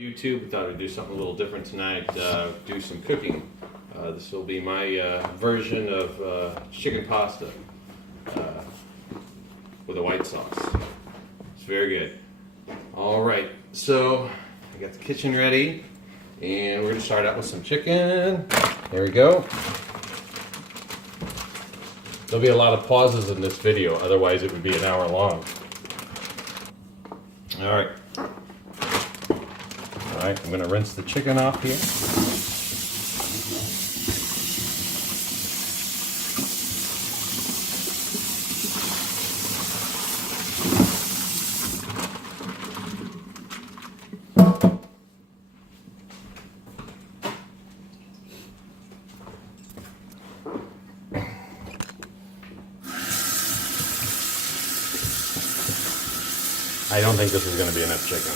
YouTube. We thought we'd do something a little different tonight, do some cooking. This will be my version of chicken pasta with a white sauce. It's very good. All right, so I got the kitchen ready, and we're going to start out with some chicken. There we go. There'll be a lot of pauses in this video, otherwise it would be an hour long. All right. Alright, I'm going to rinse the chicken off here. I don't think this is going to be enough chicken.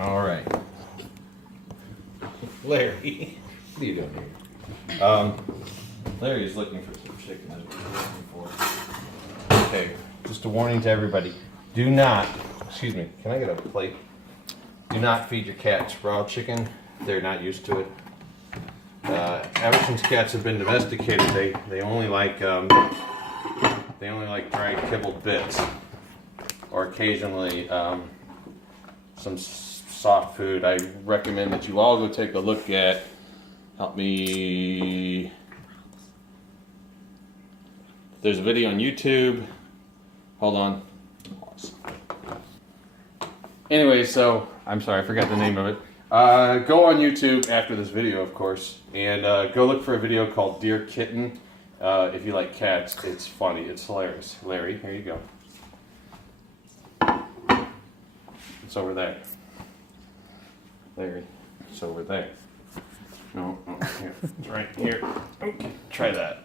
All right, Larry, what are you doing here? Larry's looking for some chicken. That's what he's looking for. Okay, just a warning to everybody: do not, excuse me, can I get a plate? Do not feed your cats raw chicken. They're not used to it. Ever since cats have been domesticated, they only like dried kibbled bits, or occasionally some soft food. I recommend that you all go take a look at, help me, there's a video on YouTube, hold on. Anyway, so, I'm sorry, I forgot the name of it. Go on YouTube after this video, of course, and go look for a video called Dear Kitten. If you like cats, it's funny, it's hilarious. Larry, here you go. It's over there. Larry, it's over there. No, here, it's right here. Okay, try that.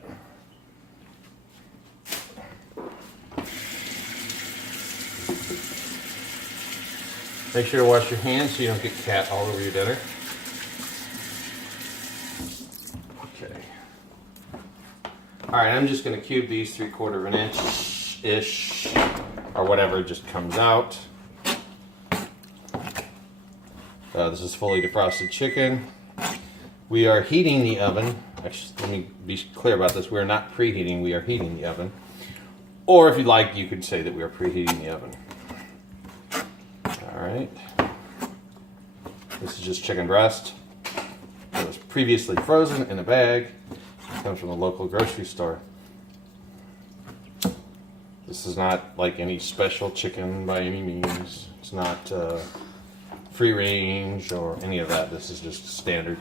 Make sure to wash your hands so you don't get cat all over your dinner. Okay. Alright, I'm just going to cube these 3/4 of an inch-ish, or whatever just comes out. This is fully defrosted chicken. We are heating the oven. Actually, let me be clear about this. We are not preheating, we are heating the oven. Or if you'd like, you could say that we are preheating the oven. Alright. This is just chicken breast. It was previously frozen in a bag. It comes from the local grocery store. This is not like any special chicken by any means. It's not free range or any of that. This is just standard.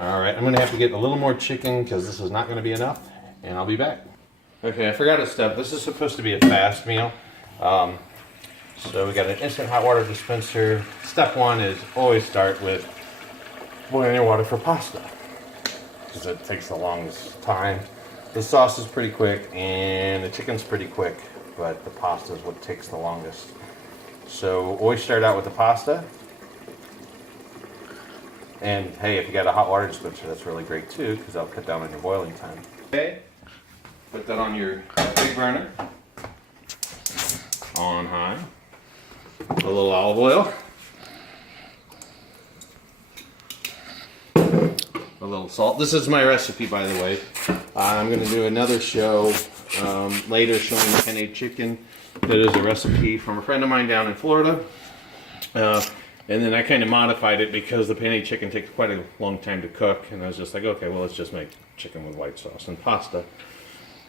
Alright, I'm going to have to get a little more chicken because this is not going to be enough, and I'll be back. Okay, I forgot a step. This is supposed to be a fast meal. So we got an instant hot water dispenser. Step one is always start with boiling your water for pasta, because it takes the longest time. The sauce is pretty quick and the chicken's pretty quick, but the pasta is what takes the longest. So always start out with the pasta. And hey, if you got a hot water dispenser, that's really great too, because that'll cut down on your boiling time. Okay, put that on your big burner, on high. A little olive oil, a little salt. This is my recipe, by the way. I'm going to do another show later showing penne chicken. That is a recipe from a friend of mine down in Florida. And then I kind of modified it because the penne chicken takes quite a long time to cook. And I was just like, okay, well, let's just make chicken with white sauce and pasta.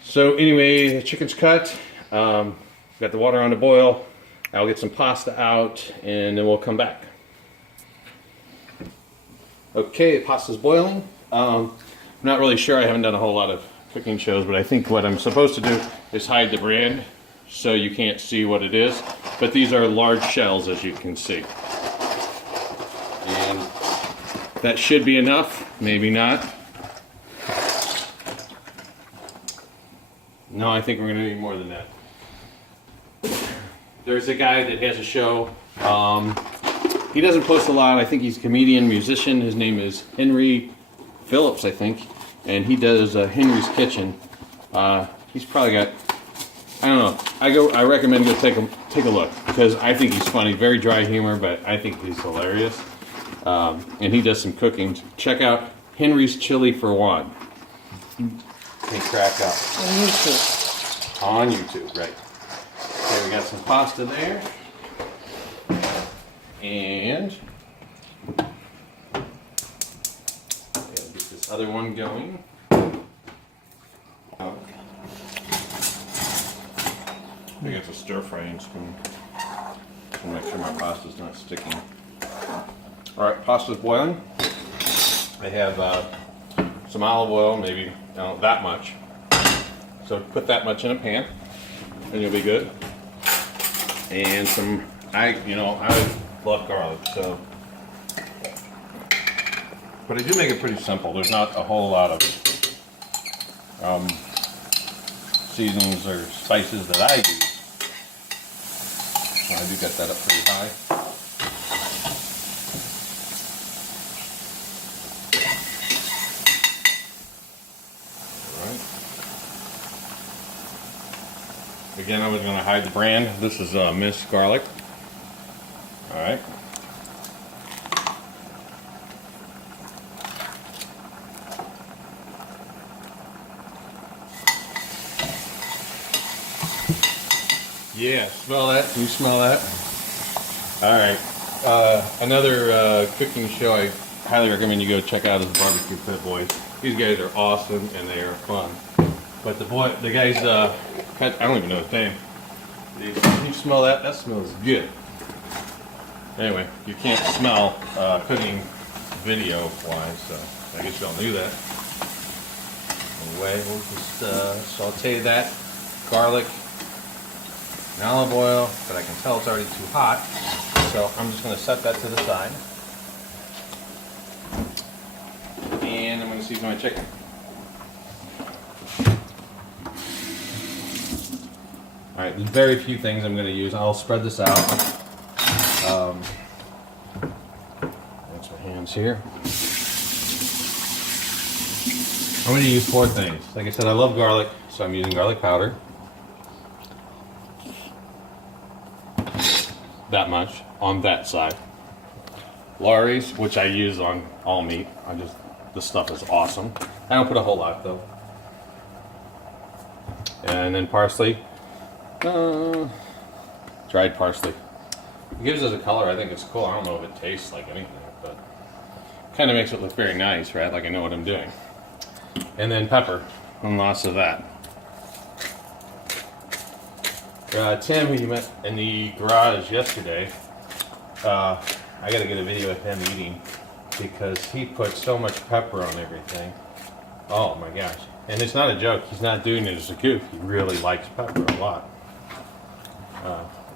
So anyway, the chicken's cut. Got the water on to boil. I'll get some pasta out and then we'll come back. Okay, the pasta's boiling. I'm not really sure, I haven't done a whole lot of cooking shows, but I think what I'm supposed to do is hide the brand so you can't see what it is. But these are large shells, as you can see. And that should be enough, maybe not. No, I think we're going to need more than that. There's a guy that has a show. He doesn't post a lot. I think he's a comedian, musician. His name is Henry Phillips, I think. And he does Henry's Kitchen. He's probably got, I don't know. I recommend go take a look because I think he's funny. Very dry humor, but I think he's hilarious. And he does some cooking. Check out Henry's Chili for One. He crack up. On YouTube. On YouTube, right. Okay, we got some pasta there. And get this other one going. I get a stir frying spoon to make sure my pasta's not sticking. Alright, pasta's boiling. I have some olive oil, maybe that much. So put that much in a pan and you'll be good. And some, I love garlic, so. But I do make it pretty simple. There's not a whole lot of seasonings or spices that I use. I do get that up pretty high. Alright. Again, I was going to hide the brand. This is minced garlic. Alright. Yeah, smell that? Can you smell that? Alright. Another cooking show I highly recommend you go check out is Barbecue Pit Boys. These guys are awesome and they are fun. But the guy's, I don't even know his name. Can you smell that? That smells good. Anyway, you can't smell cooking video wise, so I guess y'all knew that. Anyway, we'll just saute that garlic and olive oil, but I can tell it's already too hot, so I'm just going to set that to the side. And I'm going to season my chicken. Alright, there's very few things I'm going to use. I'll spread this out. Rinse my hands here. I'm going to use 4 things. Like I said, I love garlic, so I'm using garlic powder. That much on that side. Lawry's, which I use on all meat. This stuff is awesome. I don't put a whole lot though. And then parsley. Dried parsley. It gives us a color. I think it's cool. I don't know if it tastes like anything, but kind of makes it look very nice, right? Like I know what I'm doing. And then pepper, and lots of that. Tim, who you met in the garage yesterday, I got to get a video of him eating because he put so much pepper on everything. Oh my gosh. And it's not a joke. He's not doing it as a goof. He really likes pepper a lot.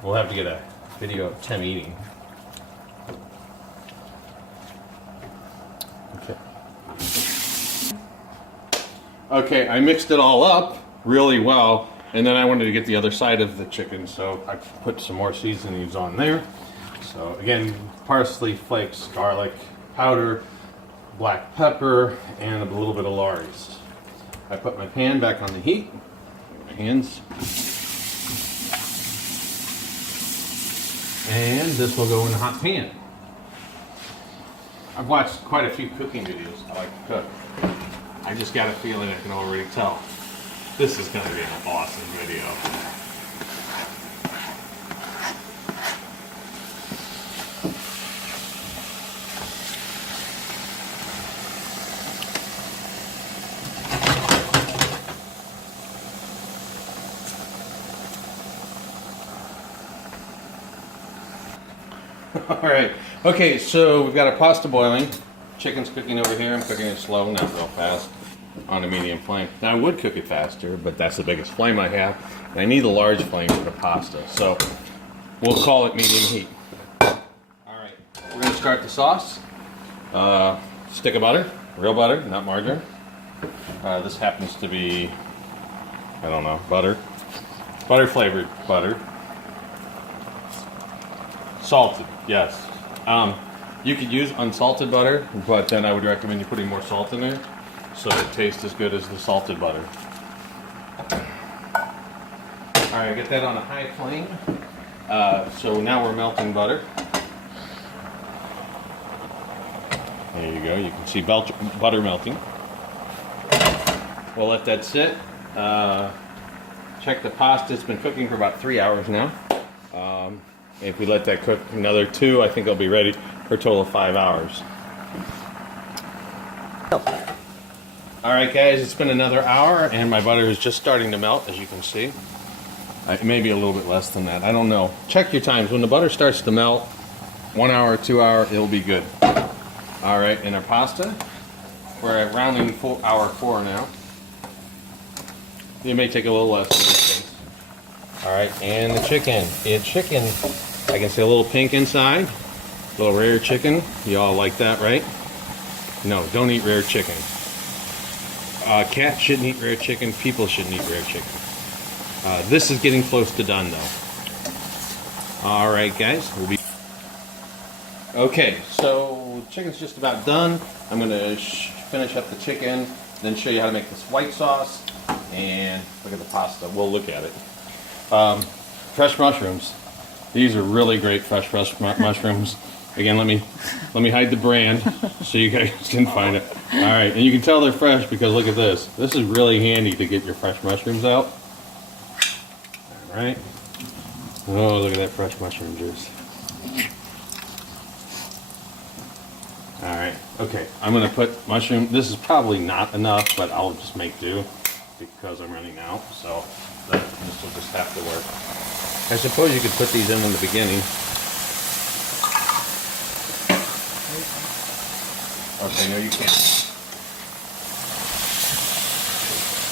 We'll have to get a video of Tim eating. Okay. Okay, I mixed it all up really well. And then I wanted to get the other side of the chicken, so I put some more seasonings on there. So again, parsley flakes, garlic powder, black pepper, and a little bit of Lawry's. I put my pan back on the heat. My hands. And this will go in a hot pan. I've watched quite a few cooking videos. I like to cook. I just got a feeling I can already tell. This is going to be an awesome video. All right. Okay, so we've got our pasta boiling. Chicken's cooking over here. I'm cooking it slow, not real fast, on a medium flame. Now I would cook it faster, but that's the biggest flame I have. And I need a large flame for the pasta, so we'll call it medium heat. All right, we're gonna start the sauce. Stick of butter, real butter, not margarine. This happens to be, I don't know, butter flavored butter. Salted, yes. You could use unsalted butter, but then I would recommend you putting more salt in there so it tastes as good as the salted butter. All right, get that on a high flame. So now we're melting butter. There you go. You can see butter melting. We'll let that sit. Check the pasta. It's been cooking for about 3 hours now. If we let that cook another 2, I think it'll be ready for a total of 5 hours. All right, guys, it's been another hour, and my butter is just starting to melt, as you can see. Maybe a little bit less than that. I don't know. Check your times. When the butter starts to melt, 1 hour, 2 hour, it'll be good. All right, and our pasta, we're at rounding hour 4 now. It may take a little less in this case. All right, and the chicken. I can see a little pink inside, a little rare chicken. You all like that, right? No, don't eat rare chicken. Cats shouldn't eat rare chicken. People shouldn't eat rare chicken. This is getting close to done, though. All right, guys. Okay, so chicken's just about done. I'm going to finish up the chicken, then show you how to make this white sauce, and look at the pasta. We'll look at it. Fresh mushrooms. These are really great fresh mushrooms. Again, let me hide the brand so you guys can find it. All right, and you can tell they're fresh because look at this. This is really handy to get your fresh mushrooms out. All right. Oh, look at that fresh mushroom juice. All right. Okay, I'm gonna put mushroom. This is probably not enough, but I'll just make do because I'm running out. So this will just have to work. I suppose you could put these in the beginning. Okay, no, you can't.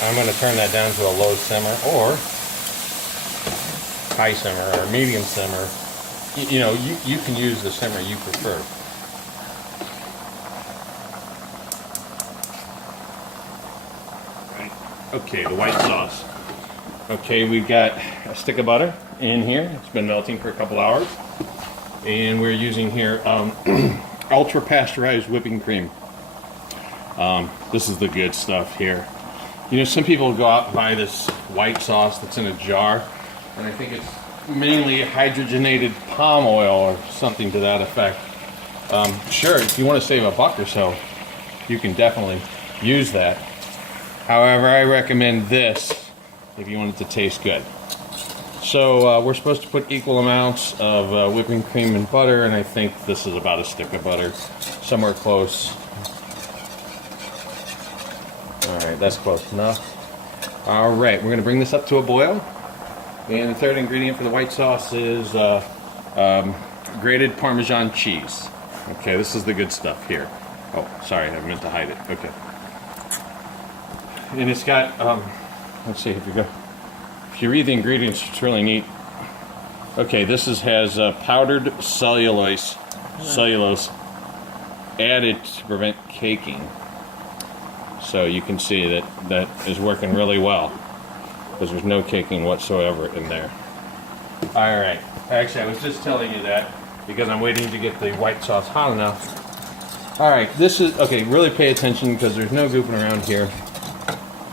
I'm going to turn that down to a low simmer or high simmer or medium simmer. You know, you can use the simmer you prefer. Right. Okay, the white sauce. Okay, we've got a stick of butter in here. It's been melting for a couple hours. And we're using here ultra pasteurized whipping cream. This is the good stuff here. You know, some people go out and buy this white sauce that's in a jar, and I think it's mainly hydrogenated palm oil or something to that effect. Sure, if you want to save $1 or so, you can definitely use that. However, I recommend this if you want it to taste good. So we're supposed to put equal amounts of whipping cream and butter, and I think this is about a stick of butter, somewhere close. All right, that's close enough. All right, we're going to bring this up to a boil. And the third ingredient for the white sauce is grated Parmesan cheese. Okay, this is the good stuff here. Oh, sorry, I meant to hide it. Okay. And it's got, let's see, if you read the ingredients, it's really neat. Okay, this has powdered cellulose added to prevent caking. So you can see that is working really well because there's no caking whatsoever in there. All right. Actually, I was just telling you that because I'm waiting to get the white sauce hot enough. All right. This is okay. Really pay attention because there's no goofing around here.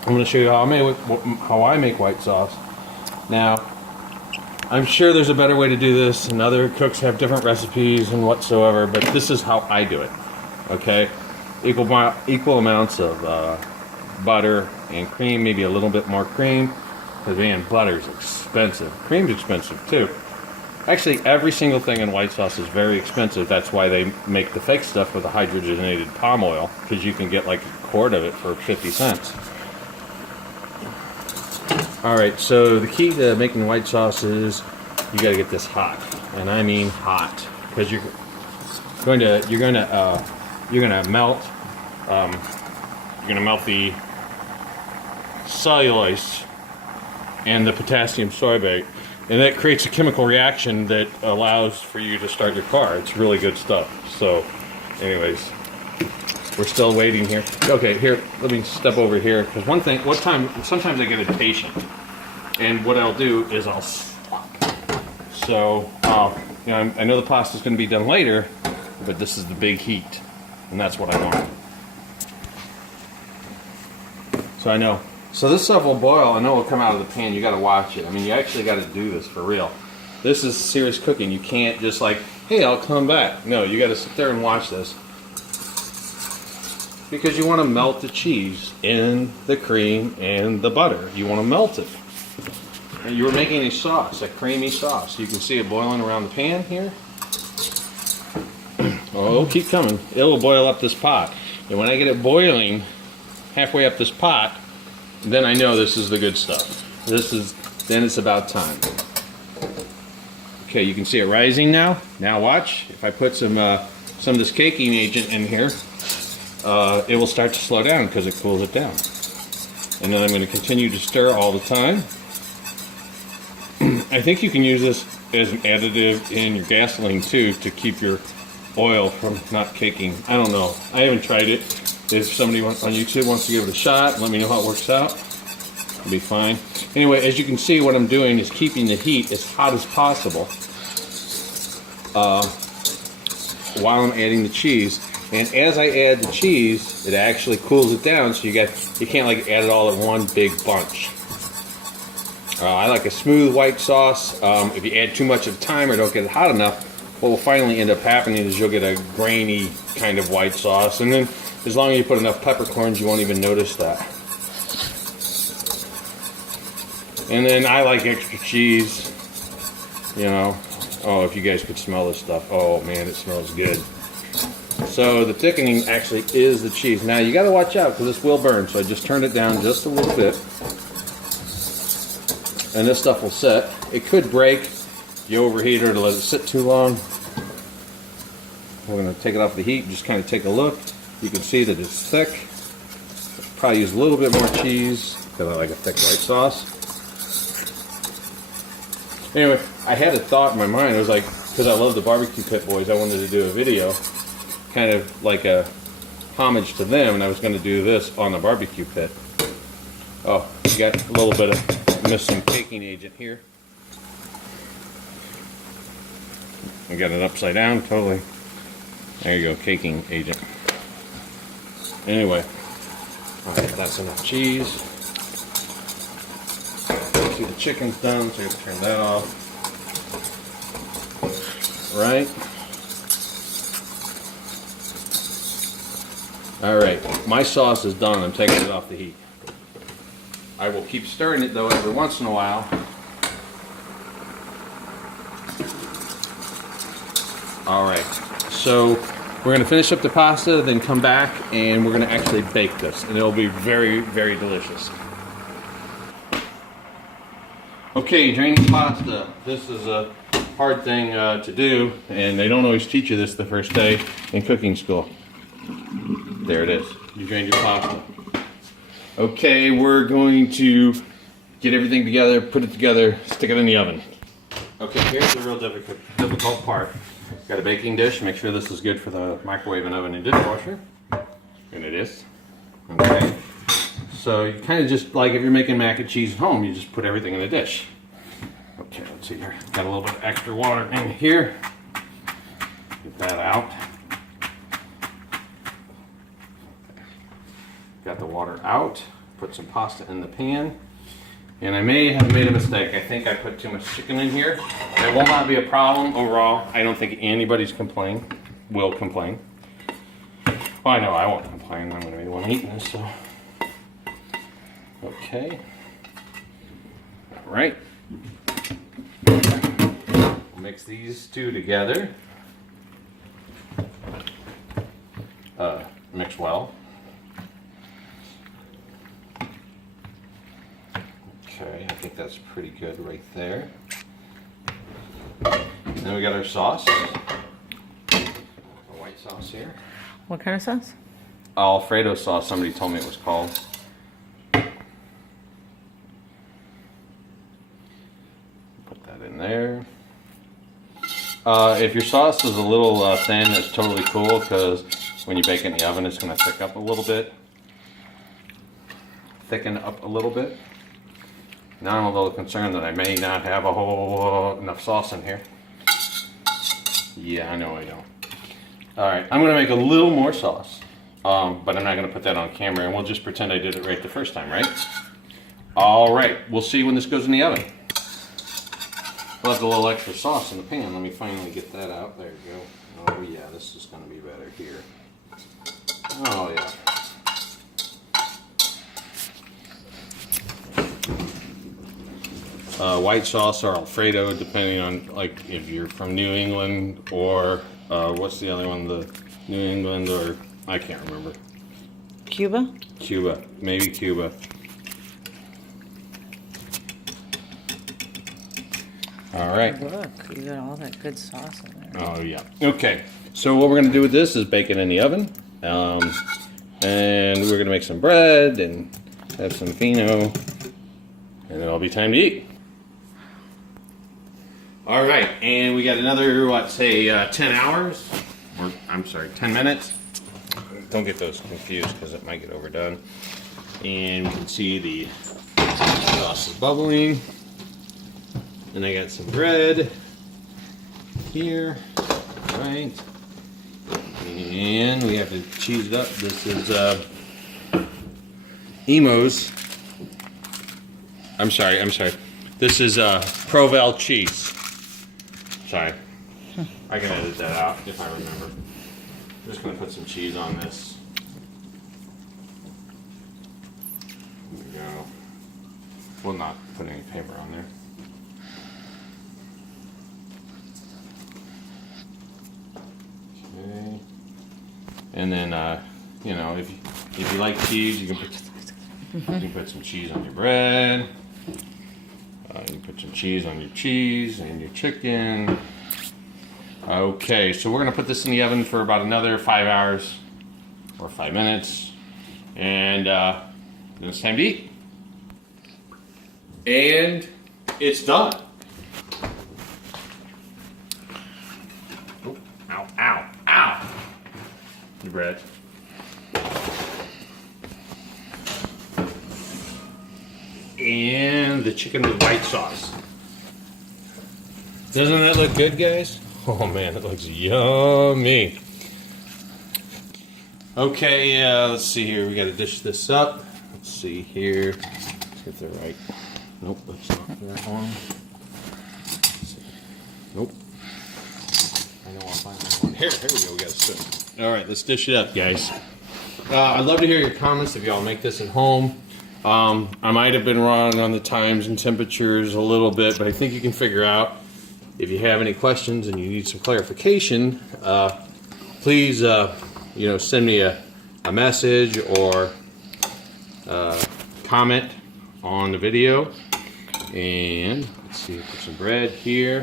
I'm going to show you how I make white sauce. Now, I'm sure there's a better way to do this, and other cooks have different recipes and whatsoever, but this is how I do it. Okay, equal amounts of butter and cream, maybe a little bit more cream, because man, butter's expensive. Cream's expensive too. Actually, every single thing in white sauce is very expensive. That's why they make the fake stuff with the hydrogenated palm oil, because you can get like a quart of it for 50 cents. Alright, so the key to making white sauce is you got to get this hot, and I mean hot, because you're going to melt the cellulose and the potassium sorbate, and that creates a chemical reaction that allows for you to start your car. It's really good stuff. So, anyways, we're still waiting here. Okay, here, let me step over here, because sometimes I get impatient, and what I'll do is I'll swap. So, I know the pasta's going to be done later, but this is the big heat, and that's what I want. So I know So this stuff will boil. I know it'll come out of the pan. You got to watch it. I mean, you actually got to do this for real. This is serious cooking. You can't just like, hey, I'll come back. No, you got to sit there and watch this. Because you want to melt the cheese in the cream and the butter. You want to melt it. And you were making a sauce, a creamy sauce. You can see it boiling around the pan here. Oh, it'll keep coming. It will boil up this pot. And when I get it boiling halfway up this pot, then I know this is the good stuff. Then it's about time. Okay, you can see it rising now. Now watch. If I put some of this caking agent in here, it will start to slow down because it cools it down. And then I'm going to continue to stir all the time. I think you can use this as an additive in your gasoline too to keep your oil from not caking. I don't know. I haven't tried it. If somebody on YouTube wants to give it a shot, let me know how it works out. It'll be fine. Anyway, as you can see, what I'm doing is keeping the heat as hot as possible while I'm adding the cheese. And as I add the cheese, it actually cools it down, so you can't like add it all at one big bunch. I like a smooth white sauce. If you add too much at a time or don't get it hot enough, what will finally end up happening is you'll get a grainy kind of white sauce. And then as long as you put enough peppercorns, you won't even notice that. And then I like extra cheese, you know. Oh, if you guys could smell this stuff. Oh man, it smells good. So the thickening actually is the cheese. Now you got to watch out because this will burn. So I just turned it down just a little bit. And this stuff will set. It could break if you overheat or to let it sit too long. We're going to take it off the heat, just kind of take a look. You can see that it's thick. Probably use a little bit more cheese because I like a thick white sauce. Anyway, I had a thought in my mind. It was like, because I love the Barbecue Pit Boys, I wanted to do a video, kind of like a homage to them, and I was going to do this on the barbecue pit. Oh, you got a little bit of missing caking agent here. I got it upside down, totally. There you go, caking agent. Anyway, alright, that's enough cheese. See, the chicken's done, so you have to turn that off. Right? Alright, my sauce is done. I'm taking it off the heat. I will keep stirring it though every once in a while. Alright, so we're going to finish up the pasta, then come back and we're going to actually bake this. And it'll be very, very delicious. Okay, draining pasta. This is a hard thing to do, and they don't always teach you this the first day in cooking school. There it is. You drained your pasta. Okay, we're going to get everything together, put it together, stick it in the oven. Okay, here's the real difficult part. Got a baking dish. Make sure this is good for the microwave and oven and dishwasher. And it is. Okay. So you kind of just, like if you're making mac and cheese at home, you just put everything in a dish. Okay, let's see here. Got a little bit of extra water in here. Get that out. Got the water out. Put some pasta in the pan. And I may have made a mistake. I think I put too much chicken in here. It will not be a problem overall. I don't think anybody's will complain. Well, I know I won't complain. I'm going to be the one eating this, so. Okay. All right. We'll mix these two together. Mix well. Okay, I think that's pretty good right there. Then we got our sauce. A white sauce here. What kind of sauce? Alfredo sauce, somebody told me it was called. Put that in there. If your sauce is a little thin, it's totally cool because when you bake it in the oven, it's going to thicken up a little bit. Now I'm a little concerned that I may not have enough sauce in here. Yeah, I know I don't. Alright, I'm going to make a little more sauce. But I'm not going to put that on camera, and we'll just pretend I did it right the first time, right? All right, we'll see when this goes in the oven. Left a little extra sauce in the pan. Let me finally get that out. There you go. Oh yeah, this is going to be better here. Oh yeah. White sauce or Alfredo, depending on like if you're from New England or what's the other one? The New England or I can't remember. Cuba? Cuba, maybe Cuba. All right. Look, you got all that good sauce in there. Oh yeah. Okay. So what we're gonna do with this is bake it in the oven, and we're gonna make some bread and have some fino, and it'll be time to eat. All right, and we got another what? Say 10 hours, or I'm sorry, 10 minutes. Don't get those confused because it might get overdone. And we can see the sauce is bubbling. And I got some bread here, right? And we have to cheese it up. This is Emo's. I'm sorry. This is Provel cheese. Sorry. I can edit that out if I remember. I'm just going to put some cheese on this. There we go. We'll not put any paper on there. Okay. And then, you know, if you like cheese, you can put some cheese on your bread. You can put some cheese on your cheese and your chicken. Okay, so we're gonna put this in the oven for about another 5 hours or 5 minutes, and then it's time to eat. And it's done. Oh, ow, ow, ow! Your bread. And the chicken with white sauce. Doesn't that look good, guys? Oh man, it looks yummy. Okay, let's see here. We got to dish this up. Let's see here. Let's get the right. Nope, that's not that one. Nope. I know I'll find that one. Here we go. We got a spoon. All right, let's dish it up, guys. I'd love to hear your comments if y'all make this at home. I might have been wrong on the times and temperatures a little bit, but I think you can figure out. If you have any questions and you need some clarification, please, send me a message or comment on the video. And let's see, put some bread here,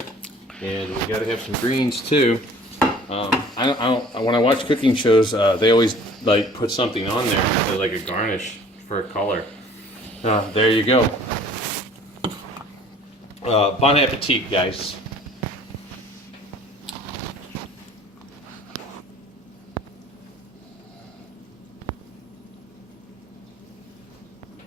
and we got to have some greens too. When I watch cooking shows, they always like put something on there, like a garnish for a color. There you go. Bon appetit, guys.